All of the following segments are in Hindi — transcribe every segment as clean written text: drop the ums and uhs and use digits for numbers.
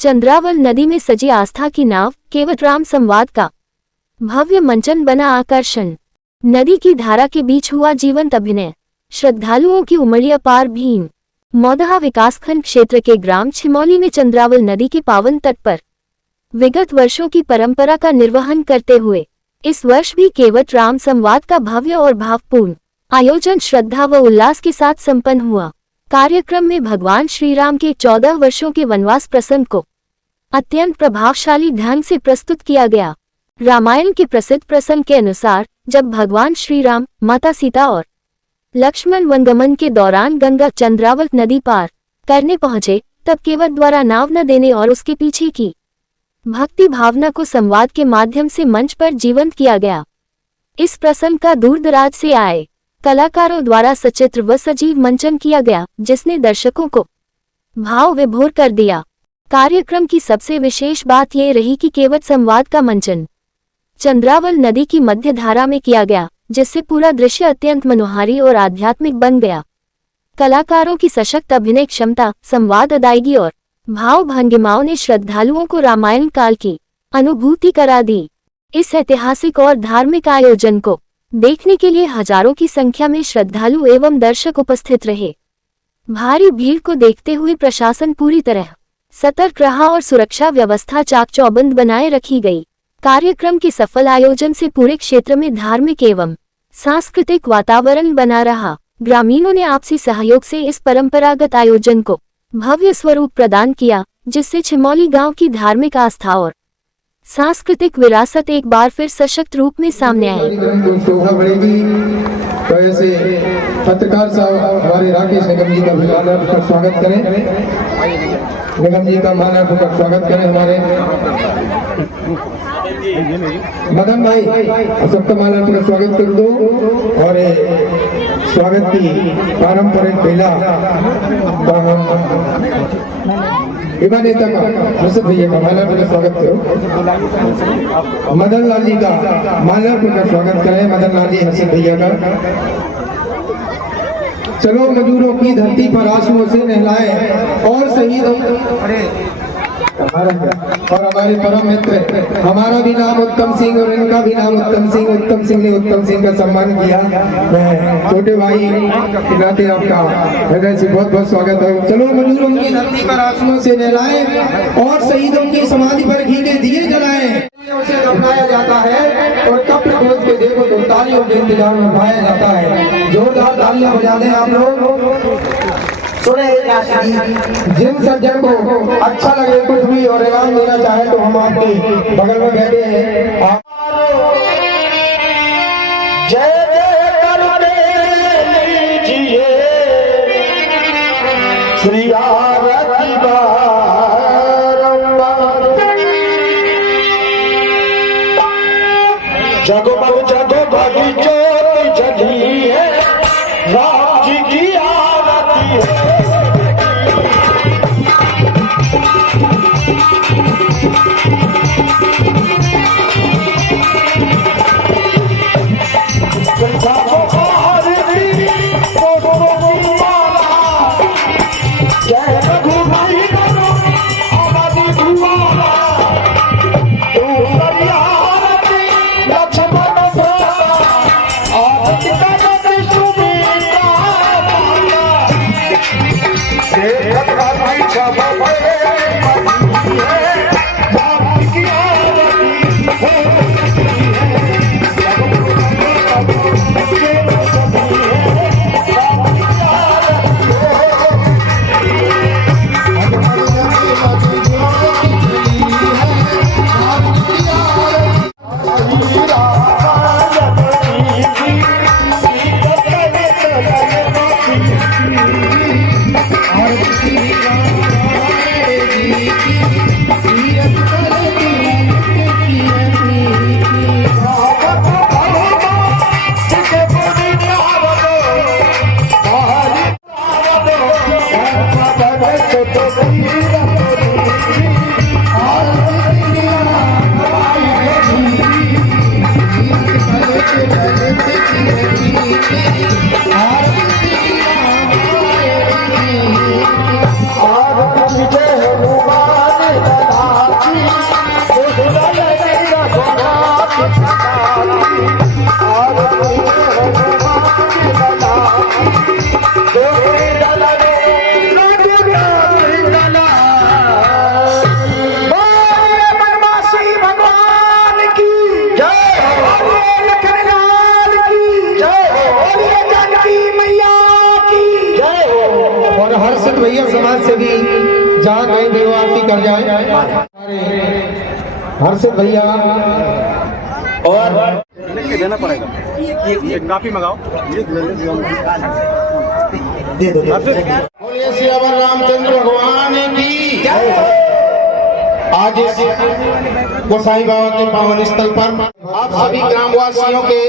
चंद्रावल नदी में सजी आस्था की नाव केवट राम संवाद का भव्य मंचन बना आकर्षण। नदी की धारा के बीच हुआ जीवंत अभिनय। श्रद्धालुओं की उमड़ी अपार भीड़। मौदहा विकासखंड क्षेत्र के ग्राम छिमौली में चंद्रावल नदी के पावन तट पर विगत वर्षों की परंपरा का निर्वहन करते हुए इस वर्ष भी केवट राम संवाद का भव्य और भावपूर्ण आयोजन श्रद्धा व उल्लास के साथ संपन्न हुआ। कार्यक्रम में भगवान श्री राम के 14 वर्षों के वनवास प्रसंग को अत्यंत प्रभावशाली ढंग से प्रस्तुत किया गया। रामायण के प्रसिद्ध प्रसंग के अनुसार जब भगवान श्री राम, माता सीता और लक्ष्मण वनगमन के दौरान गंगा चंद्रावल नदी पार करने पहुंचे, तब केवट द्वारा नाव न देने और उसके पीछे की भक्ति भावना को संवाद के माध्यम से मंच पर जीवंत किया गया। इस प्रसंग का दूर दराज से आए कलाकारों द्वारा सचित्र व सजीव मंचन किया गया, जिसने दर्शकों को भाव विभोर कर दिया। कार्यक्रम की सबसे विशेष बात यह रही कि केवट संवाद का मंचन चंद्रावल नदी की मध्य धारा में किया गया, जिससे पूरा दृश्य अत्यंत मनोहारी और आध्यात्मिक बन गया। कलाकारों की सशक्त अभिनय क्षमता, संवाद अदायगी और भाव भंगिमाओं ने श्रद्धालुओं को रामायण काल की अनुभूति करा दी। इस ऐतिहासिक और धार्मिक आयोजन को देखने के लिए हजारों की संख्या में श्रद्धालु एवं दर्शक उपस्थित रहे। भारी भीड़ को देखते हुए प्रशासन पूरी तरह सतर्क रहा और सुरक्षा व्यवस्था चाक चौबंद बनाए रखी गई। कार्यक्रम के सफल आयोजन से पूरे क्षेत्र में धार्मिक एवं सांस्कृतिक वातावरण बना रहा। ग्रामीणों ने आपसी सहयोग से इस परंपरागत आयोजन को भव्य स्वरूप प्रदान किया, जिससे छिमौली गांव की धार्मिक आस्था और सांस्कृतिक विरासत एक बार फिर सशक्त रूप में सामने आई। तो ऐसे पत्रकार साहब हमारे राकेश निगम जी का माल्यार्पण स्वागत करें। निगम जी का माल्यार्पण स्वागत करें। हमारे मदन भाई सबका माल्यार्पण स्वागत कर दो। और स्वागत की पारंपरिक बेला युवा नेता का हर्षद भैया का माल्यार्पण स्वागत करो। मदन लाल जी का माल्यार्पण का स्वागत करें। मदन लाल जी हर्षद भैया का। चलो मजदूरों की धरती पर आंसुओं से नहलाए और शहीदों और हमारे परम मित्र, हमारा भी नाम उत्तम सिंह और इनका भी नाम उत्तम सिंह। उत्तम सिंह ने उत्तम सिंह का सम्मान किया। मैं छोटे भाई के नाते आपका हृदय से बहुत बहुत स्वागत है। चलो मजदूरों की धरती पर आंसुओं से नहलाए और शहीदों की समाधि पर घी के दिए जलाए। उसे दफनाया जाता है और कब्र खोद के देखो तो तालियों के इंतजार में उठाया जाता है। जोरदार तालियां बजा दें आप लोग। सुने जिन सज्जन को अच्छा लगे कुछ भी और इनाम देना चाहे तो हम आपके बगल में बैठे हैं। आप जय जय करते लीजिए श्री आरती जगमग जगमग ज्योति जली है, राम जी की आरती है। कर जाए। हर्षित भैया और देना पड़ेगा, एक काफी मंगाओ। दे दो। बोलिए सियावर रामचंद्र भगवान की। आज इस गोसाई बाबा के पावन स्थल पर आप सभी ग्रामवासियों के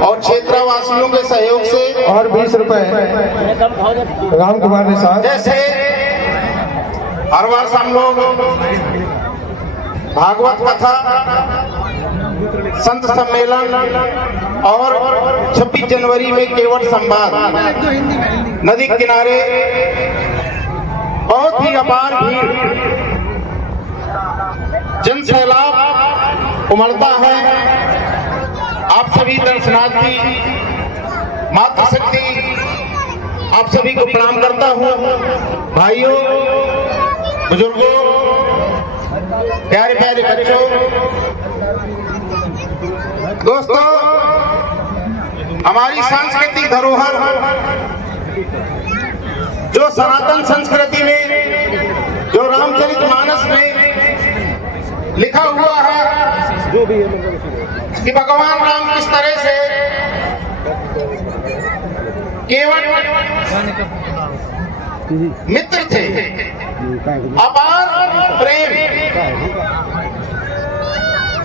और क्षेत्रवासियों के सहयोग से और 20 रुपए राम कुमार निषाद। जैसे हर वर्ष हम लोग भागवत कथा, संत सम्मेलन और 26 जनवरी में केवट संवाद, नदी किनारे बहुत ही अपार भीड़, जन सैलाब उमड़ता है। आप सभी दर्शनार्थी, माता शक्ति आप सभी को प्रणाम करता हूँ। भाइयों, बुजुर्गों, प्यारे प्यारे बच्चों, दोस्तों, हमारी सांस्कृतिक धरोहर जो सनातन संस्कृति में, जो रामचरितमानस में लिखा हुआ है कि भगवान राम किस तरह से केवट मित्र थे, अपार प्रेम।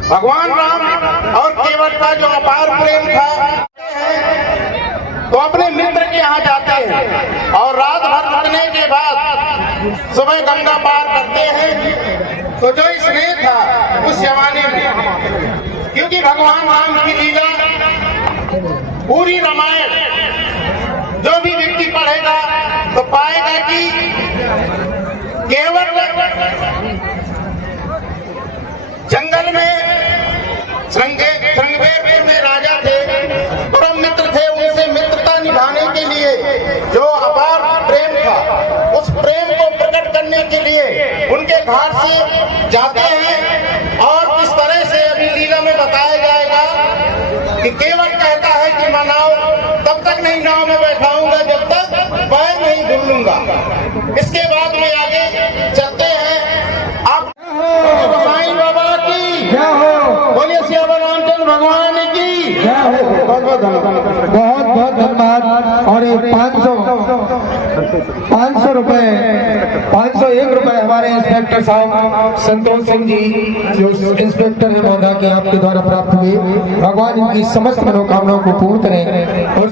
भगवान राम और केवट का जो अपार प्रेम था, तो अपने मित्र के यहाँ जाते हैं और रात भर रुकने के बाद सुबह गंगा पार करते हैं। तो जो स्नेह था उस जमाने में, क्योंकि भगवान राम की लीला पूरी रामायण जो भी व्यक्ति पढ़ेगा तो पाएगा कि केवट जंगल में श्रृंगेर में राजा थे, परम मित्र थे। उनसे मित्रता निभाने के लिए जो अपार प्रेम था, उस प्रेम को प्रकट करने के लिए उनके घाट से जाते हैं। और किस तरह से अभी लीला में बताया जाएगा कि केवट कहता है कि मैं नाव तब तक नहीं नाव में बैठाऊंगा जब तक पैर नहीं धुल लूंगा। इसके बाद में आगे चलते हैं। आप गोसाई बाबा की क्या हो, बोलिए सियावर रामचंद्र भगवान की। बहुत बहुत धन्यवाद, बहुत बहुत धन्यवाद। और ये 500 रुपए, 501 रुपए हमारे इंस्पेक्टर साहब संतोष सिंह जी, जो इंस्पेक्टर है महोदय के आपके द्वारा प्राप्त हुए। भगवान इनकी समस्त मनोकामनाओं को पूर्ण करें। और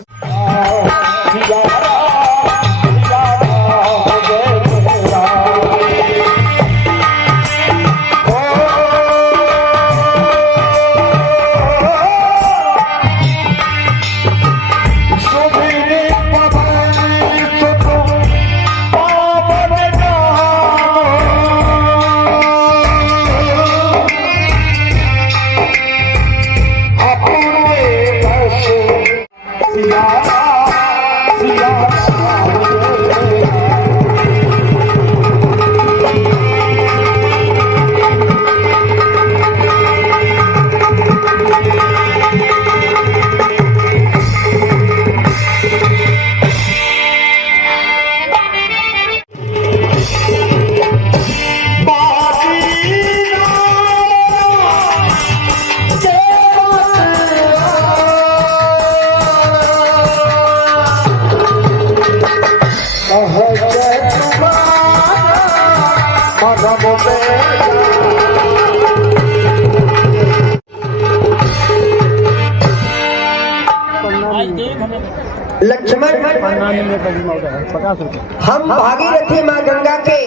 लक्ष्मण, हम भागीरथी माँ गंगा के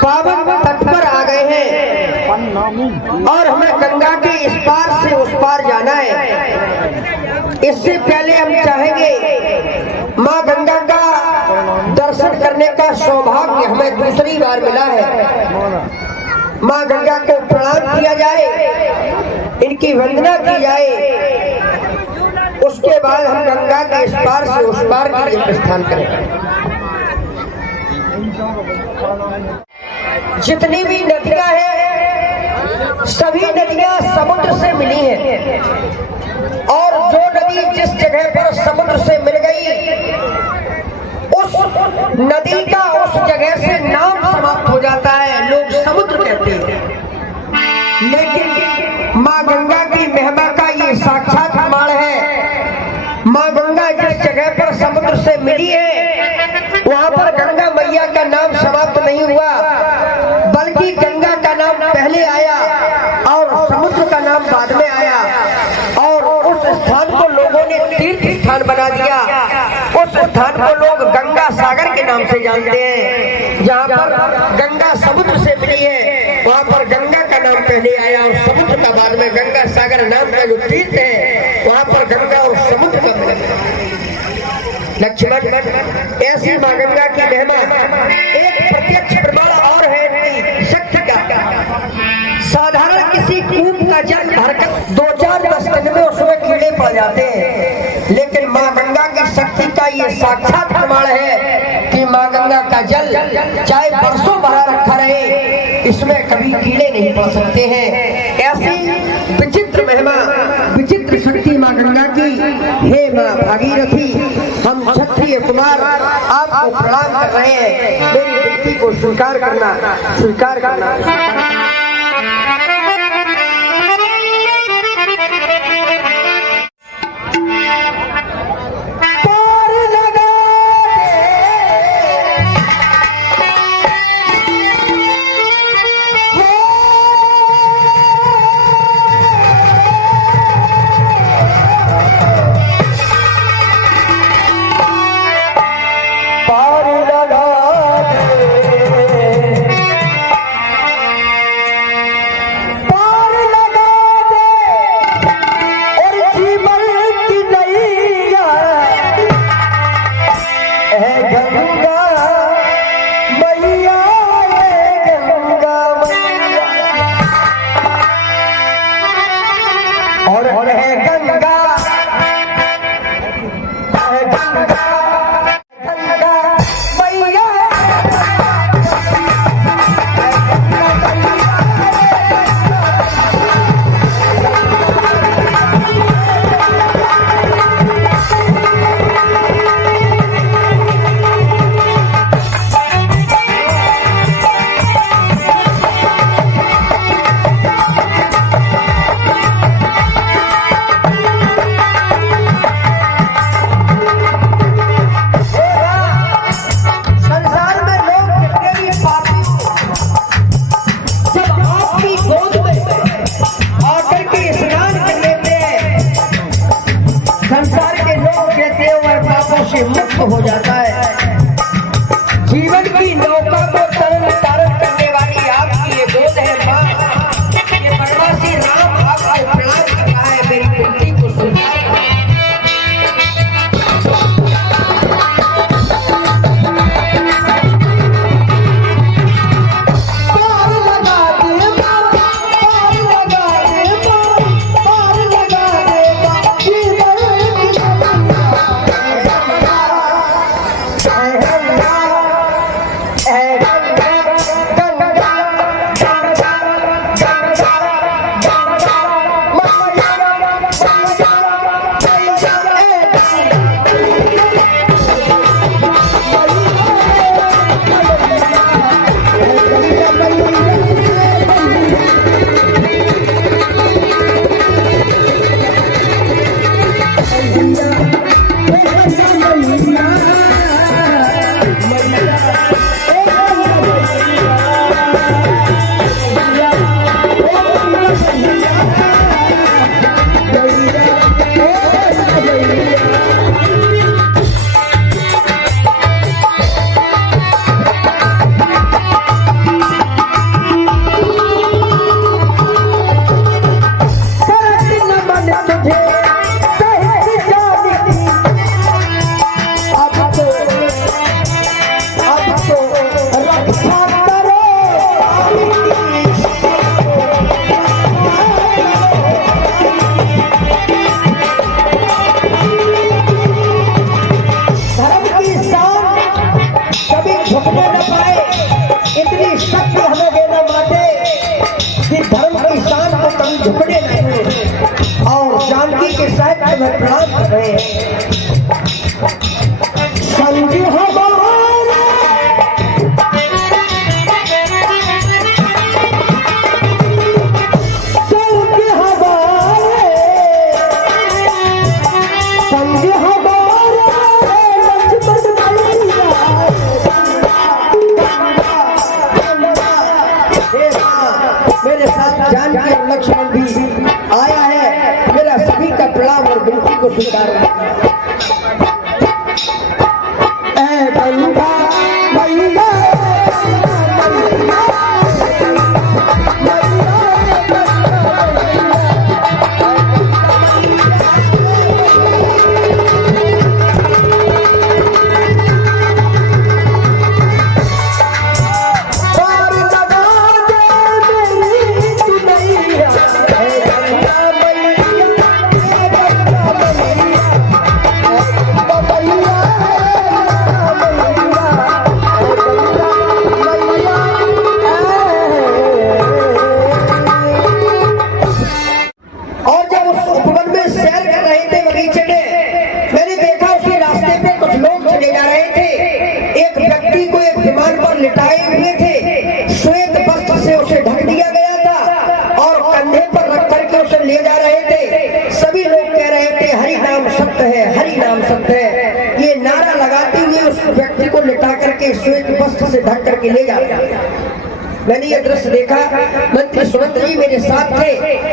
पावन तट पर आ गए हैं और हमें गंगा के इस पार से उस पार जाना है। इससे पहले हम चाहेंगे, माँ गंगा का दर्शन करने का सौभाग्य हमें दूसरी बार मिला है। माँ गंगा को प्रणाम किया जाए, इनकी वंदना की जाए, उसके बाद हम गंगा के इस पार से उस पार के लिए प्रस्थान करें। जितनी भी नदियां हैं, सभी नदियां समुद्र से मिली हैं और जो नदी जिस जगह पर समुद्र से मिल गई, उस नदी का उस जगह से नाम समाप्त हो चली है वहां पर गंगा मैया का नाम समाप्त नहीं हुआ, बल्कि गंगा का नाम पहले आया और समुद्र का नाम बाद में आया। और उस स्थान को लोगों ने तीर्थ स्थान बना दिया। उस स्थान को लोग गंगा सागर के नाम से जानते हैं। जहाँ पर गंगा समुद्र से मिली है वहाँ पर गंगा का नाम पहले आया और समुद्र का बाद में। गंगा सागर नाम का जो तीर्थ है वहाँ पर गंगा और समुद्र का मिलन। लक्ष्मण, ऐसी माँ गंगा की महिमा एक प्रत्यक्ष प्रमाण और है शक्ति का। साधारण किसी कूप का जल भरकर 2-4 दिन में उसमें कीड़े पड़ जाते हैं, लेकिन माँ गंगा की शक्ति का ये साक्षात प्रमाण है कि माँ गंगा का जल चाहे बरसों भरा रखा रहे, इसमें कभी कीड़े नहीं पड़ सकते हैं। ऐसी विचित्र महिमा, विचित्र शक्ति माँ गंगा की। हे माँ भागीरथी, हम क्षत्रिय कुमार आपको प्रणाम कर रहे हैं। मेरी विनती को स्वीकार करना, स्वीकार करना। हो जाता है। जीवन की नौका को तरन तारण करने वाली आपकी ये गोद है माँ। ये बनवासी राम आपको प्रणाम कर रहा है। मेरी विनती को स्वीकार में प्रणाम कर रहे हैं। संग हमारा संग हमारे संग हमारा लक्ष्मण मेरे साथ जानकी और लक्ष्मण भी आया है। मेरा सभी का प्रणाम और विनती को स्वीकार लिटाए हुए थे। श्वेत वस्त्र से उसे ढक दिया गया था और कंधे पर रख करके उसे ले जा रहे थे। सभी लोग कह रहे थे हरि नाम सत्य है, हरि नाम सत्य है। ये नारा लगाते हुए उस व्यक्ति को लिटा करके श्वेत वस्त्र से ढक करके ले जा रहे थे। मैंने ये दृश्य देखा, मंत्री सुमंत जी मेरे साथ थे।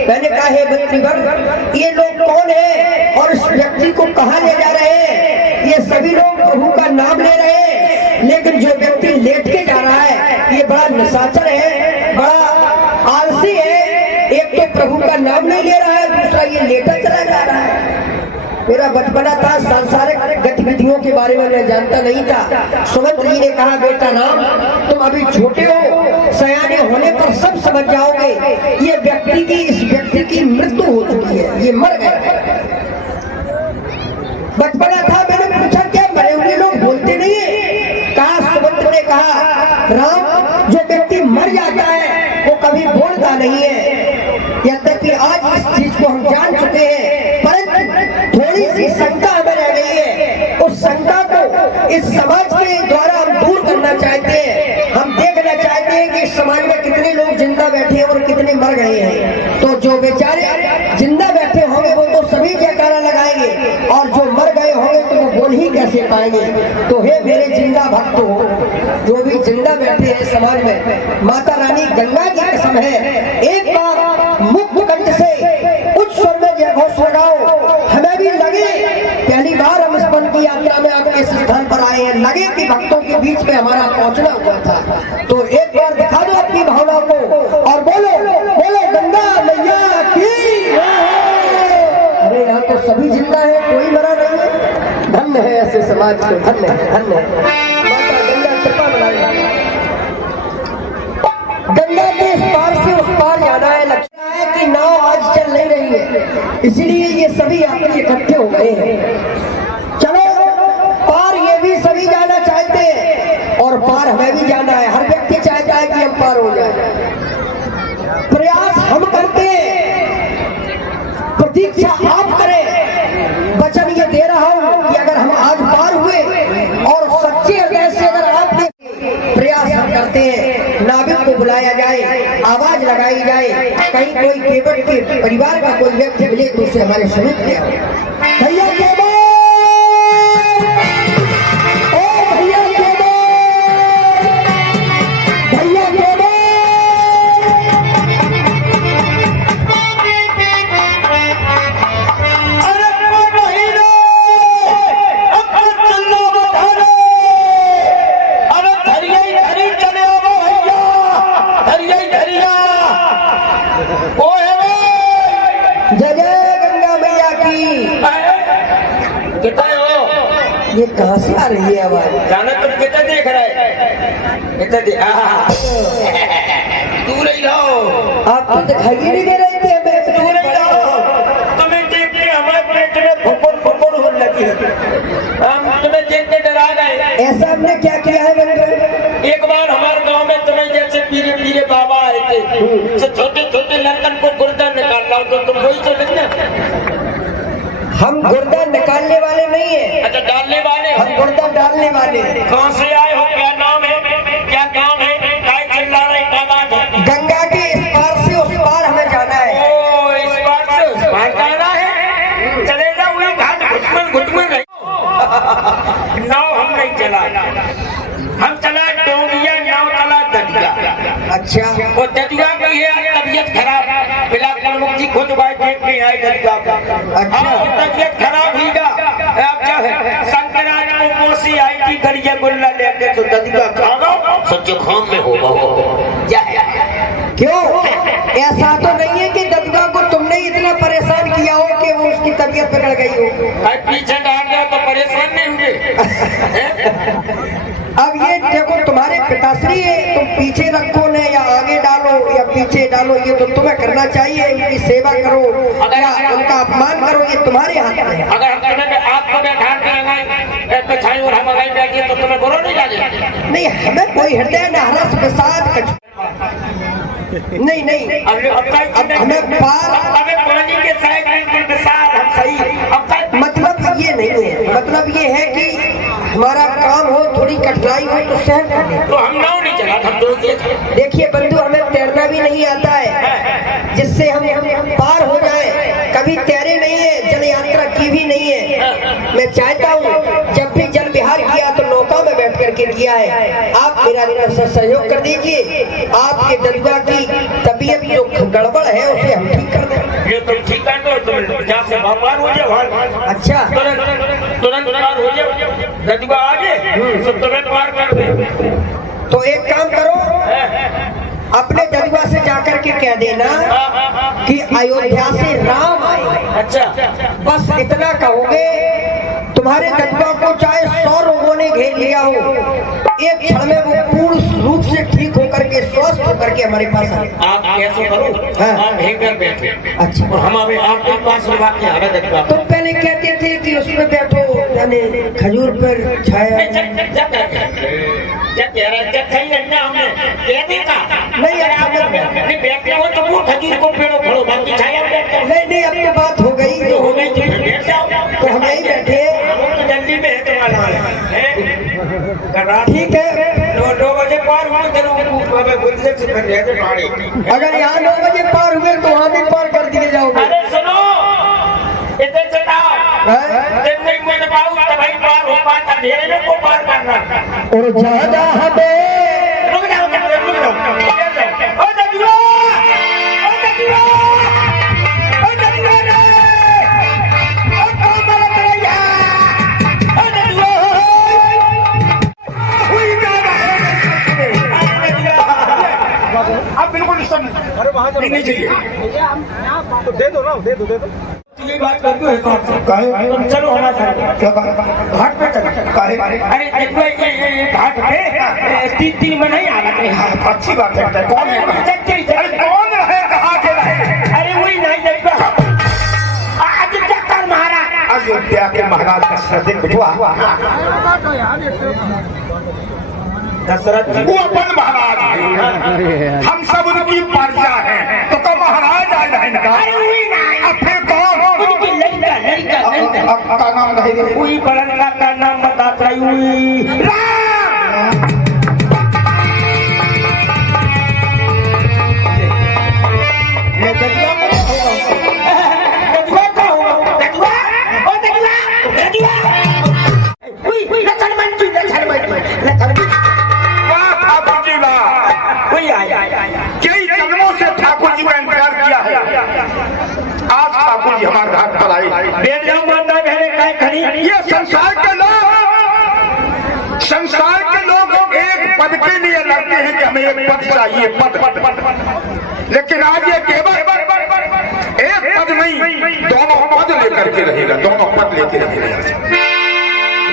मैंने कहा हे मंत्रीगण, ये लोग कौन है और इस व्यक्ति को कहाँ ले जा रहे हैं? ये सभी लोग प्रभु का नाम ले रहे हैं, लेकिन जो व्यक्ति लेट के जा रहा है ये बड़ा निशाचर है, बड़ा आलसी है। एक तो प्रभु का नाम नहीं ले रहा है, दूसरा ये लेटा चला जा रहा है। मेरा बचपना था, सांसारिक गतिविधियों के बारे में मैं जानता नहीं था। सुमंत जी ने कहा बेटा राम, तुम अभी छोटे हो, सयाने होने पर सब समझ जाओगे। ये व्यक्ति की, इस व्यक्ति की मृत्यु हो चुकी है, ये मर गया। बचपना था, मैंने पूछा क्या मरे हुए लोग बोलते नहीं है? कहा सुमंत ने कहा राम, जो व्यक्ति मर जाता है वो कभी बोलता नहीं है। यद्यपि आज इस चीज को हम जान चुके हैं, परंतु थोड़ी सी शंका हमें रह गई है। उस शंका को इस समाज के द्वारा हम दूर करना चाहते हैं। हम देखना चाहते हैं कि इस समाज में कितने लोग जिंदा बैठे हैं और कितने मर गए हैं। तो जो बेचारे जिंदा बैठे होंगे वो तो सभी जयकारा लगाएंगे, और जो मर गए होंगे तो वो बोल ही कैसे पाएंगे। तो हे मेरे जिंदा भक्तों, जो भी जिंदा बैठे हैं समाज में, माता रानी गंगा की कसम है, एक बार मुक्त कंठ से उच्च स्वर में जय घोष लगाओ। हमें भी लगे पहली बार हम इस वन की यात्रा में आपके इस स्थान पर आए हैं, लगे कि भक्तों के बीच में हमारा पहुंचना हुआ था। तो एक बार दिखा दो अपनी भावना को और बोलो बोलो गंगा मैया की। अरे यहाँ तो सभी जिंदा है, कोई मरा नहीं है। धन्य है ऐसे समाज को, धन्य है, धन्य है। माता गंगा कृपा बनाए। गंगा के इस पार से उस पार जाना है। लगता है कि नाव आज चल नहीं रही है, इसीलिए ये सभी यात्री इकट्ठे हो गए हैं। चलो पार ये भी सभी जाना चाहते हैं और पार हमें भी जाना है। हर व्यक्ति चाहता है कि हम पार हो जाए। प्रयास हम करते हैं, प्रतीक्षा आप करें। वचन ये दे रहा हूं कि अगर हम आज पार हुए और सच्चे हृदय से अगर आप प्रयास हम करते हैं, नाविक को बुलाया जाए, आवाज लगाई जाए, कहीं कोई केवट के परिवार का कोई व्यक्ति मिले तो उसे हमारे समीप ले आओ। भैया केवट, ओ भैया केवट, भैया केवट। अरे नहीं रे, अब चलना बता रे। अरे धरिया धरी चले आओ भैया, धरिया धरिया। ओए जय जय गंगा मैया की। कितना हो? ये कहाँ से आ रही है आवाज? जाना तुम कितना देख रहे? कितना देख? दूर ही रहो। आप तो दिखाई नहीं दे रहे थे हमें। दूर ही रहो। तुम्हें देख के हमारे पेट में फुफुर फुफुर होने लगी। हम तुम्हें देख के डरा गए। ऐसा हमने क्या किया है बंधु? एक बार हमारे गांव में तुम्हें जैसे पीरे पीरे बाबा आए थे, छोटे छोटे लड़कन को गुर्दा निकालना, तो तुम वही तो निकले। हम गुर्दा निकालने वाले नहीं है। अच्छा डालने वाले? हम गुर्दा डालने वाले। कहाँ से आए हो? क्या नाम है? क्या काम है? काय चिल्ला रहे? क्या बात है? गंगा के इस पार से उस पार हमें जाना है। ओ इस पार से उस पार जाना है। चले जाओ, वही घाट घुटमन घुटमन रही। नाव हम नहीं चला, हम चला डोंगिया, नाव चला ददिया। अच्छा, वो ददिया भी है, तब तबीयत खराब बिलासपुर मुक्ति खुद भाई देख के आई ददगा का। अच्छा। तबीयत खराब ही गा अब क्या है संक्रांत को मोसी आई थी करिया गुल्ला लेके तो ददगा खागा सब जुकाम में होगा क्यों? ऐसा तो नहीं है कि ददगा को तुमने इतना परेशान किया हो कि वो उसकी तबीयत बिगड़ गई हो। भाई पीछे डाल गया तो परेशान नहीं होंगे। अब ये देखो तुम्हारे पिताश्री है, तुम पीछे रखो न या आगे डालो या पीछे डालो, ये तो तुम्हें करना चाहिए। उनकी सेवा करो या उनका अपमान करो, ये तुम्हारे हाथ में है। अगर हम तुम्हें आपको बैठा के लगाए तो छाई और हम लगाई बैठिए तो तुम्हें बुरा नहीं लगे। नहीं, हमें कोई हृदय न हरस प्रसाद नहीं नहीं। अब हमें पानी के साइड हम सही मतलब ये नहीं है, मतलब ये है कि हमारा काम हो, थोड़ी कठिनाई हो तो सहन कर ले। तो हम नाव नहीं चला था। देखिए बंधु, हमें तैरना भी नहीं आता है जिससे हम पार हो जाए। कभी तैरे नहीं है, जल यात्रा की भी नहीं है। मैं चाहता हूँ जब भी जल विहार किया तो नौका में बैठ करके किया है। आप मेरा सहयोग कर दीजिए। आपके ददगा की तबीयत जो गड़बड़ है उसे हम ठीक कर दें। ये तुम ठीक कर दो, तुम जहाँ से पार हो जाए। अच्छा, तुरंत पार हो जाए, ददगा आगे सब तुरंत पार कर दे। तो एक काम करो, अपने ददगा से जाकर के कह देना कि अयोध्या से राम आए। अच्छा, बस इतना कहोगे, तुम्हारे ददगा को चाहे 100 रोगों ने घेर लिया हो, एक क्षण में वो पूर्ण रूप से ठीक होकर के स्वस्थ होकर के हमारे पास आए। आप कैसे करो, हम यहीं पर बैठे। अच्छा, और हम अभी आपके पास लगा के आ रहे ददगा। तुम पहले कहते थे कि उसमें बैठो, यानी खजूर पर छाया। नहीं, नहीं बैठते हो तो वो खजूर को पेड़ो खड़ो बाकी छाया में बैठते हो। नहीं, अब तो बात हो गई तो हो गई तो बैठ जाओ। तो हम यही बैठे। तो जल्दी में है तुम्हारा ठीक है, 2 बजे पार हुआ से कर रहे थे। अगर यहाँ 9 बजे पार हुए तो वहाँ भी पार कर दिए जाओगे। अरे सुनो, इधर चलाओ भाई पार हो पाता, मेरे लोग को पार करना। और ज्यादा हमें रुक जाओ, रुक जाओ। ओ ददुआ, ओ ददुआ, ओ ददुआ रे, ओ कौन मर गया? ओ ददुआ, हुई जाना। अब बिल्कुल डिस्टर्ब अरे वहाँ नहीं चाहिए। तो दे दो ना, दे दो। ये बात कर दो तुम चलो हमारे साथ। क्या घाट पे चल? अरे देखो ये घाट पे 3 में नहीं आ रहा। अच्छी बात है। कौन है? अरे कौन है? कहाँ के रहे? अरे वही नहीं देखो आज चक्कर मारा। अयोध्या के महाराज दशरथ हुआ दशरथ वो अपन महाराज है, हम सब उनकी प्रजा हैं, तो कब महाराज आ जाए इनका? अब फिर कौन? उनकी लड़का अब का नाम नहीं वही बड़ंगा का नाम बताता हुई राम। कई जन्मों से ठाकुर जी का इंतजार किया है, आज ठाकुर जी हमारे घाट पर आए। बैठ जाओ माता बहने काय खड़ी। ये संसार के लोग एक पद के लिए लड़ते हैं कि हमें एक पद चाहिए, पद। लेकिन आज ये केवल एक पद नहीं, दोनों पद लेकर के रहेगा, दोनों पद लेके रहेगा।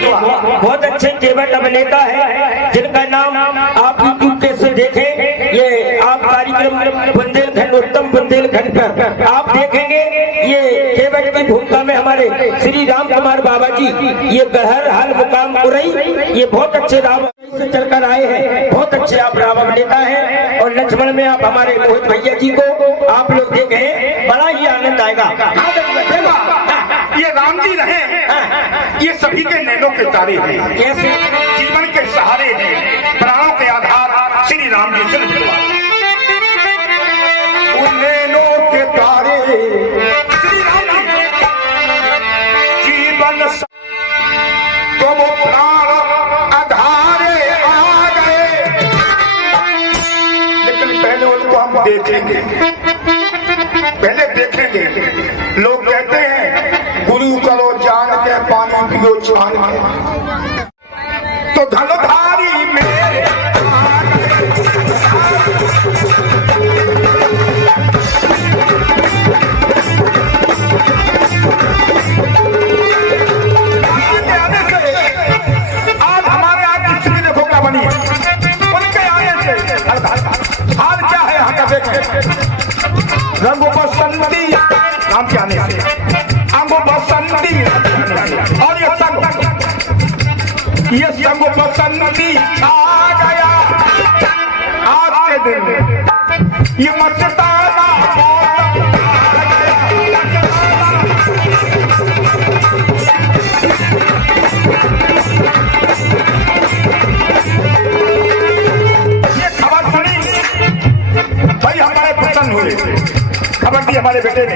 बहुत अच्छे केवट अभिनेता है जिनका नाम आप यूट्यूब पे से देखें। ये आप कार्यक्रम बुंदेलखंड, उत्तम बुंदेलखंड पर आप देखेंगे। ये केवट की भूमिका में हमारे श्री राम कुमार बाबा जी, ये गहर हाल मुकाम उरई, ये बहुत अच्छे राम से चलकर आए हैं। बहुत अच्छे आप राम अभिनेता हैं। और लक्ष्मण में आप हमारे मोहित भैया जी को आप लोग देखें, बड़ा ही आनंद आएगा। ये राम जी रहे, ये सभी के नैनों के तारे हैं, कैसे जीवन के सहारे हैं, प्राणों के आधार श्री राम जी चल नैनों के तारे श्री राम जी, जीवन तो वो प्राण आधारे आ गए। लेकिन पहले पहले उनको हम देखेंगे, पहले देखेंगे। लोग कहते हैं गुरु करो जान के, पानी पियो छान के। तो धनधारी मेरे आज हमारे यहाँ की स्थिति देखो क्या बनी है। उनके आने से हाल क्या है यहाँ का देखें। रंग बसंती नाम के आने से, अंग बसंती और ये संग बसंती आ गया आज के दिन। ये मस्ताना ये खबर सुनी भाई, हमारे प्रसन्न हुए। खबर दी हमारे बेटे ने,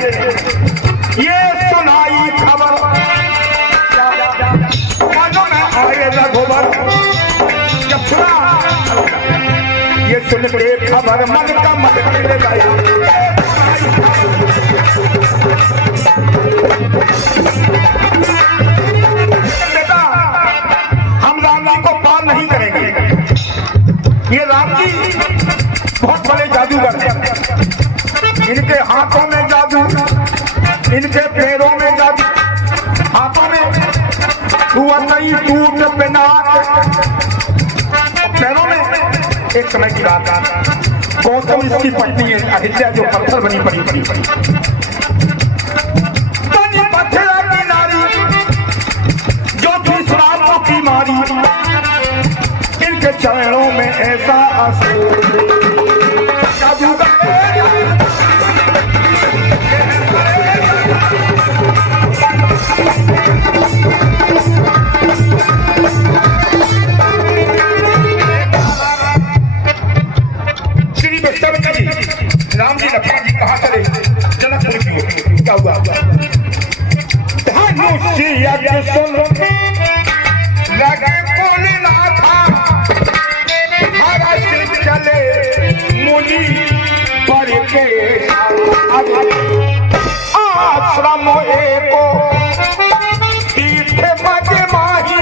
ये सुनाई खबर रघुबर। जब सुना ये सुन के खबर मन का मन ले गया। बेटा हम राम जी को पार नहीं करेंगे। ये राम जी बहुत बड़े जादूगर हैं। इनके हाथों में जादू, इनके पैरों में जादू, हाथों में हुआ नहीं टूट पिनाक, पैरों में। एक समय की बात, गौतम इसकी पत्नी है अहिल्या, जो पत्थर बनी पड़ी बनी पत्थर की नारी, जो थी श्रापों की मारी। इनके चरणों में ऐसा असर जादूगर राम जी लखन जी कहाँ चले? जनकपुर की ओर। क्या हुआ? धनुषिया सुन लगे बोलना था, हरा सिर चले मुनि पर के आश्रम एको तीर्थ मज माही,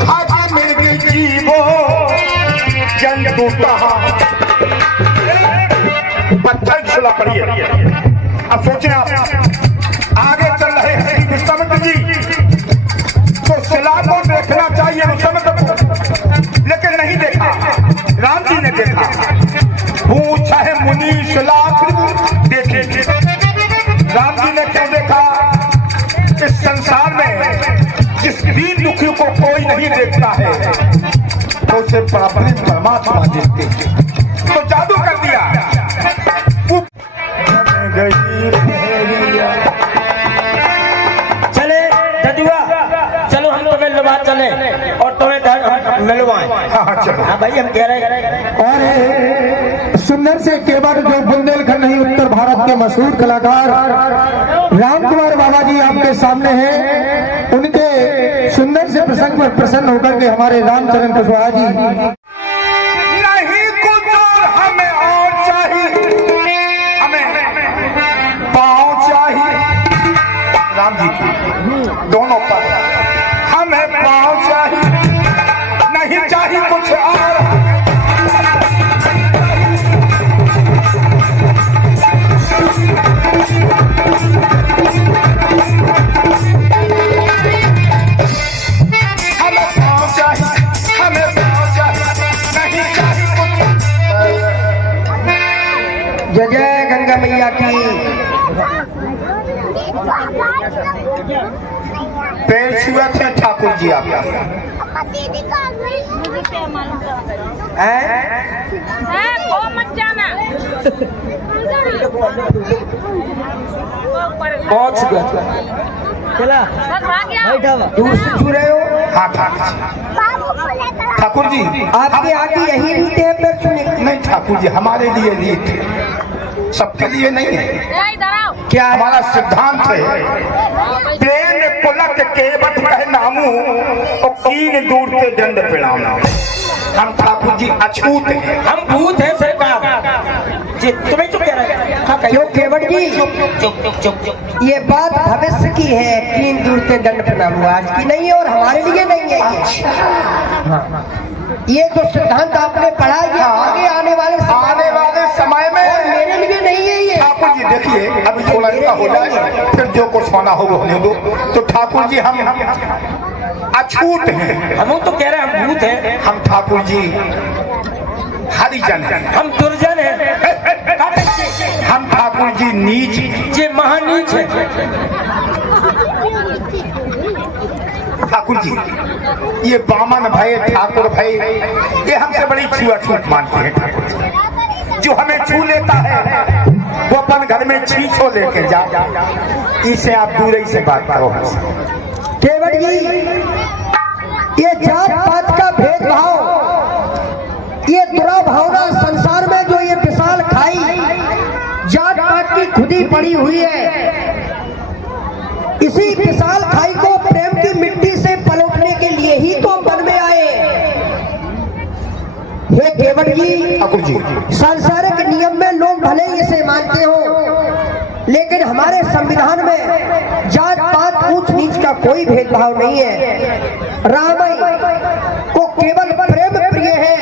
खाके मृग जीवो जंतु कहा। पत्थर छुला पड़ी है। अब सोचें आप, आगे चल रहे हैं विश्वामित्र जी, तो शिला को देखना चाहिए विश्वामित्र को, लेकिन नहीं देखा। राम जी ने देखा। पूछा है मुनि शिला देखे। राम जी ने क्यों देखा? इस संसार में जिस दीन दुखी को कोई नहीं देखता है, तो उसे परमात्मा देखते हैं। तो जादू कर दिया। चले जजुआ, चलो हम तुम्हें मिलवा चले और तुम्हें मिलवाएं। हाँ भाई, हम कह रहे हैं। और सुंदर से केवट जो बुंदेलखंड नहीं उत्तर भारत के मशहूर कलाकार राम कुमार बाबा जी आपके सामने हैं। उनके सुंदर से प्रसंग पर प्रसन्न होकर के हमारे रामचरण कुशवाहा जी राम जी की दोनों पर हमें पाँव चाहिए, नहीं चाहिए कुछ और। हमें पाँव चाहिए, हमें पाँव चाहिए, नहीं चाहिए कुछ। जय जय गंगा मैया की। पैर छुआ थे ठाकुर जी आपका? बहुत शुक्रिया। चला दूर से छू रहे हो? हाँ ठाकुर जी, आपके आगे यही रीत है पैर छूने? नहीं ठाकुर जी, हमारे लिए रीत है, सबके लिए नहीं है। क्या हमारा सिद्धांत है, प्रेम पुलक केवट कह नामू और कीन दूर के दंड प्रणाम। हम ठाकुर जी अछूत हैं। हम भूत हैं सरकार। जी तुम्हें चुप कह रहे हैं। हाँ क्यों केवट जी, चुप। ये बात भविष्य की है, 3 दूर से दंड प्रणाम हुआ, आज की नहीं है और हमारे लिए नहीं है ये जो सिद्धांत आपने पढ़ा ये आगे आने वाले समय में मेरे लिए नहीं है ये। ठाकुर जी देखिए अभी थोड़ा इनका हो जाए, फिर जो कुछ होना हो वो होने दो। तो ठाकुर जी हम अछूत हैं। हम तो कह रहे हैं हम भूत हैं। हम ठाकुर जी हरिजन हैं। हम दुर्जन हैं। हम ठाकुर जी नीच, ये महानीच है। ठाकुर जी ये बामन भय ठाकुर भय ये हमसे बड़ी छुआछूत मानते हैं। ठाकुर जी जो हमें छू लेता है वो अपन घर में छीछो लेके जा, इसे आप दूर ही से बात करो। केवट जी, ये जात पात का भेदभाव, ये दुराभावना संसार में जो ये विशाल खाई जात पात की खुदी पड़ी हुई है, इसी विशाल खाई को प्रेम की मिट्टी से पलटने के लिए ही तो मन में आए। हे केवट जी, ठाकुर जी सांसारिक नियम में लोग भले ही इसे मानते हो, लेकिन हमारे संविधान में जात पात ऊंच नीच का कोई भेदभाव नहीं है। रामाई को केवल प्रेम प्रिय है।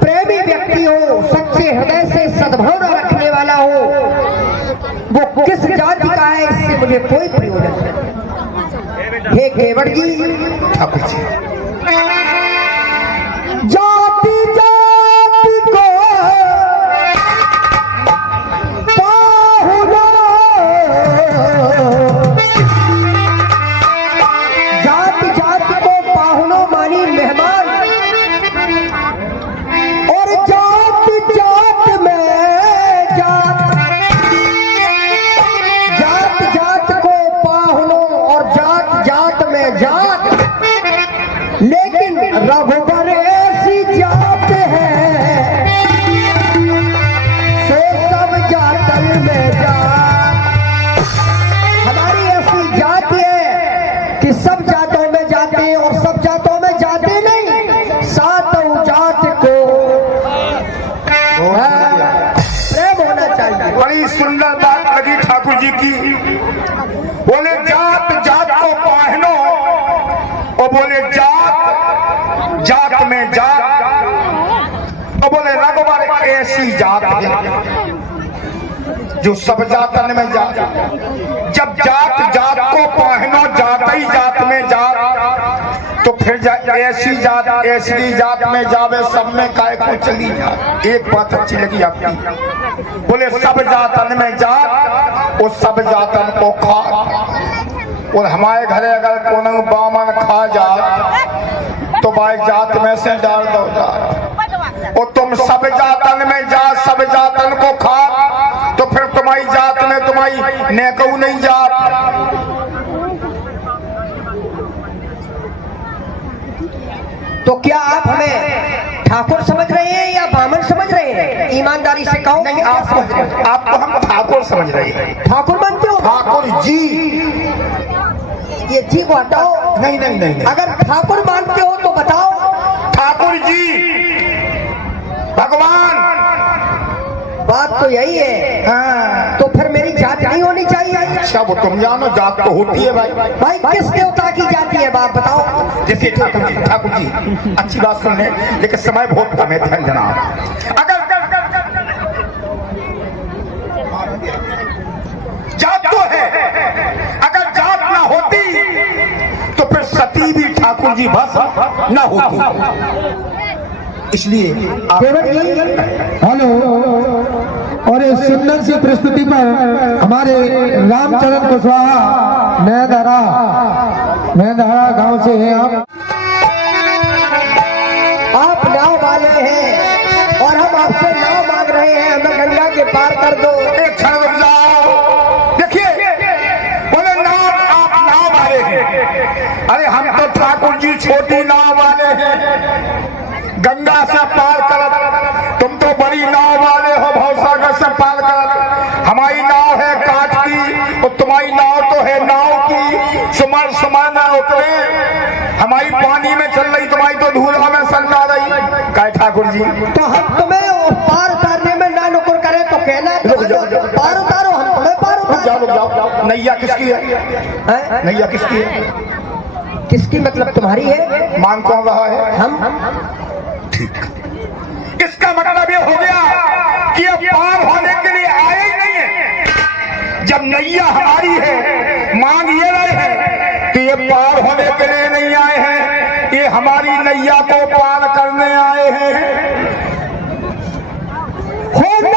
प्रेमी व्यक्ति हो, सच्चे हृदय से सद्भावना रखने वाला हो, वो किस जाति का है इससे मुझे कोई प्रयोजन नहीं। हे केवट जी, ठाकुर जी जाति जाति को पाहुना, जाति जाति को पाहुनों मानी मेहमान, और जात जात में जात, जात जात को पाहुनों और जात जात में जात, लेकिन रघुबर ऐसी जात है सो सब जातन में जात। हमारी ऐसी जात है कि सब जातों में जाते हैं और सब जातों में जाते नहीं, सातों जात को प्रेम होना चाहिए। बड़ी सुंदर बात लगी ठाकुर जी की। बोले जात जात को पहनो और बोले जात जात में जात, और बोले रघुबर ऐसी जात है जो सब जातन में जात। जब जात जात को पहनो जात ही जात में जात, तो फिर ऐसी जात ऐसी जात में जावे सब में काय को चली जात। एक बात अच्छी लगी आपकी, बोले सब जातन में जात और सब जातन को खा। और हमारे घरे अगर कोनो बामन खा जात तो बाई जात में से डाल दो जात, और तुम सब जातन में जा सब जातन को खा, तो फिर तुम्हारी जात में तुम्हारी नेकऊ नहीं जात। तो क्या आप हमें ठाकुर समझ रहे हैं या ब्राह्मण समझ रहे हैं? ईमानदारी से कहो। नहीं आपको हम ठाकुर समझ रहे हैं। ठाकुर मानते हो? ठाकुर जी, ये जी को हटाओ। नहीं नहीं नहीं, नहीं। अगर ठाकुर मानते हो तो बताओ। ठाकुर जी भगवान, बात तो यही है। हाँ। तो फिर मेरी जात नहीं होनी चाहिए? अच्छा वो तुम जानो, जात तो होती है भाई। किस देवता की जाति है बाप बताओ। जैसे ठाकुर जी अच्छी बात सुन ले, लेकिन समय बहुत कम है, ध्यान देना। अगर जात तो है, अगर जात ना होती तो फिर सती भी ठाकुर जी बस ना होती। इसलिए हेलो, और इस सुंदर सी प्रस्तुति पर हमारे रामचरण कुशवाहा नैनधारा गांव से हैं आप नाव वाले हैं और हम आपसे नाव मांग रहे हैं, हमें गंगा के पार कर दो। एक क्षण रुक जाओ। देखिए बोले नाव, आप नाव वाले हैं। अरे हम तो ठाकुर जी छोटी नाव वाले हैं, गंगा से पार कर। तुम तो बड़ी नाव वाले हो, भवसागर से पार कर। हमारी नाव है काठ की और तुम्हारी नाव तो है नाव की। सुमर समय न उतरे, हमारी पानी में चल रही, तुम्हारी तो धूला में सल्ला रही। काय ठाकुर जी, तो हम तुम्हें उस पार उतारने में ना नुकुर करें तो कहना पार उतारो, हम तुम्हें पार रुक जाओ। नैया किसकी है? हैं? नैया किसकी है? किसकी मतलब तुम्हारी है? मांग कौन रहा है? हम। ठीक, इसका मतलब ये हो गया कि अब पार होने के लिए आए ही नहीं है। जब नैया हमारी है, मांग ये रहे हैं कि ये पार होने के लिए नहीं आए हैं, ये हमारी नैया को पार करने आए हैं। खूब